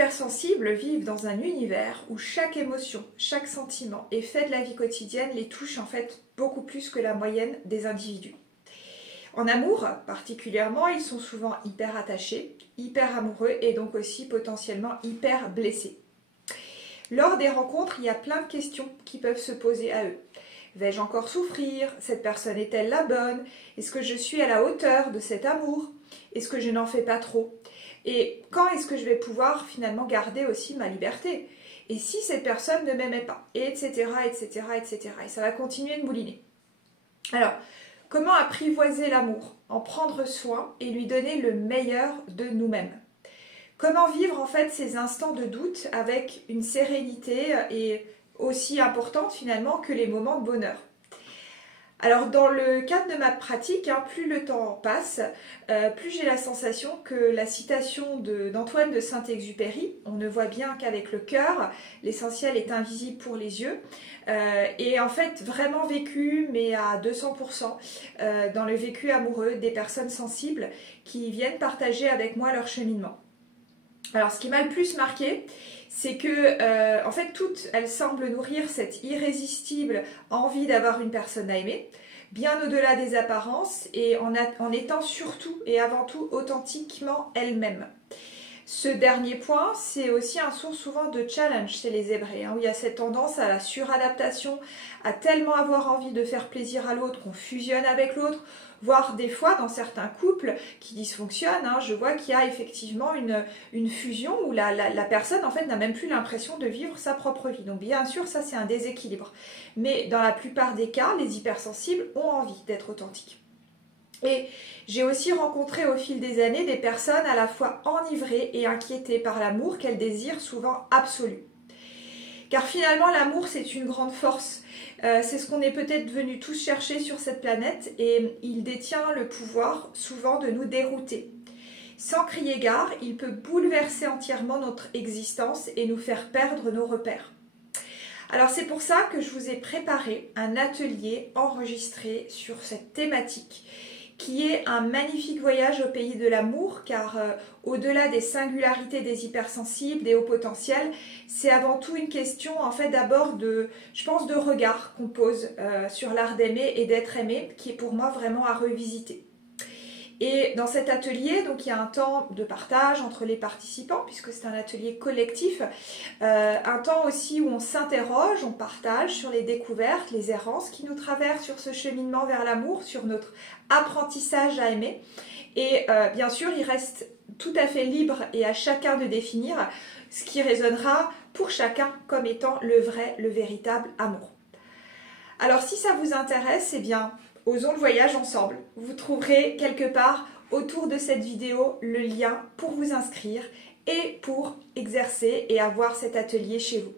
hypersensibles vivent dans un univers où chaque émotion, chaque sentiment et fait de la vie quotidienne les touche en fait beaucoup plus que la moyenne des individus. En amour particulièrement, ils sont souvent hyper attachés, hyper amoureux et donc aussi potentiellement hyper blessés. Lors des rencontres, il y a plein de questions qui peuvent se poser à eux. Vais-je encore souffrir? Cette personne est-elle la bonne? Est-ce que je suis à la hauteur de cet amour? Est-ce que je n'en fais pas trop? Et quand est-ce que je vais pouvoir finalement garder aussi ma liberté? Et si cette personne ne m'aimait pas? Et etc., etc., etc. Et ça va continuer de mouliner. Alors, comment apprivoiser l'amour? En prendre soin et lui donner le meilleur de nous-mêmes. Comment vivre en fait ces instants de doute avec une sérénité et aussi importante finalement que les moments de bonheur? Alors dans le cadre de ma pratique, plus le temps passe, plus j'ai la sensation que la citation d'Antoine de Saint-Exupéry, on ne voit bien qu'avec le cœur, l'essentiel est invisible pour les yeux, est en fait vraiment vécu mais à 200% dans le vécu amoureux des personnes sensibles qui viennent partager avec moi leur cheminement. Alors ce qui m'a le plus marqué, c'est que en fait toutes elles semblent nourrir cette irrésistible envie d'avoir une personne à aimer, bien au-delà des apparences et en étant surtout et avant tout authentiquement elles-mêmes. Ce dernier point, c'est aussi un source souvent de challenge chez les zébrés, où il y a cette tendance à la suradaptation, à tellement avoir envie de faire plaisir à l'autre qu'on fusionne avec l'autre, voire des fois dans certains couples qui dysfonctionnent, je vois qu'il y a effectivement une fusion où la personne en fait n'a même plus l'impression de vivre sa propre vie. Donc bien sûr ça c'est un déséquilibre, mais dans la plupart des cas les hypersensibles ont envie d'être authentiques. Et j'ai aussi rencontré au fil des années des personnes à la fois enivrées et inquiétées par l'amour qu'elles désirent souvent absolu. Car finalement l'amour c'est une grande force, c'est ce qu'on est peut-être venus tous chercher sur cette planète et il détient le pouvoir souvent de nous dérouter. Sans crier gare, il peut bouleverser entièrement notre existence et nous faire perdre nos repères. Alors c'est pour ça que je vous ai préparé un atelier enregistré sur cette thématique qui est un magnifique voyage au pays de l'amour, car au-delà des singularités des hypersensibles, des hauts potentiels, c'est avant tout une question en fait d'abord de regard qu'on pose sur l'art d'aimer et d'être aimé, qui est pour moi vraiment à revisiter. Et dans cet atelier, donc il y a un temps de partage entre les participants, puisque c'est un atelier collectif, un temps aussi où on s'interroge, on partage sur les découvertes, les errances qui nous traversent sur ce cheminement vers l'amour, sur notre apprentissage à aimer. Et bien sûr, il reste tout à fait libre et à chacun de définir ce qui résonnera pour chacun comme étant le vrai, le véritable amour. Alors si ça vous intéresse, eh bien, osons le voyage ensemble. Vous trouverez quelque part autour de cette vidéo le lien pour vous inscrire et pour exercer et avoir cet atelier chez vous.